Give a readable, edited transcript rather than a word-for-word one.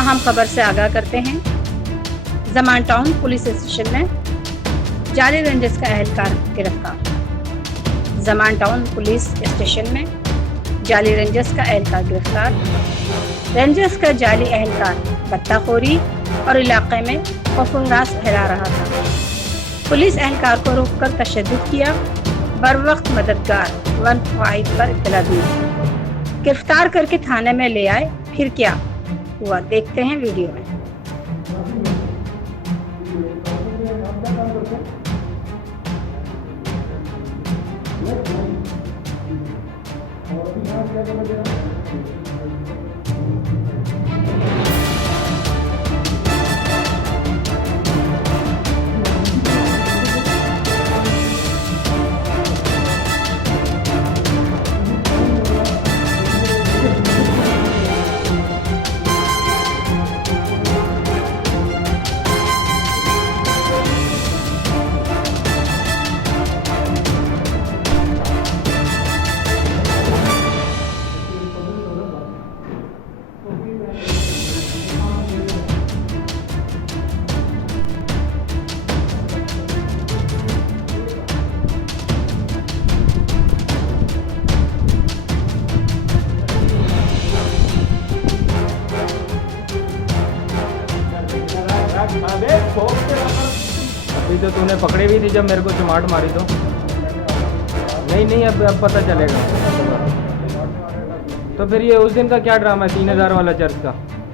अहम खबर से आगाह करते हैं। ज़मान टाउन पुलिस स्टेशन में जाली रंजिश का एहलकार गिरफ्तार। ज़मान टाउन पुलिस स्टेशन में जाली रंजिश का एहलकार गिरफ्तार। रंजिश का जाली एहलकार बत्ताखोरी और इलाके में खौफ-ओ-हरास फैला रहा था। पुलिस एहलकार को रोककर तशद्दुद किया, बरवक्त मददगार 1-5 पर इत्तला दी, गिरफ्तार करके थाने में ले आए। फिर क्या हुआ देखते हैं वीडियो में। अभी तो तूने पकड़ी भी थी जब मेरे को चिमाट मारी तो। नहीं अब पता चलेगा। तो फिर ये उस दिन का क्या ड्रामा है 3000 वाला चर्च का?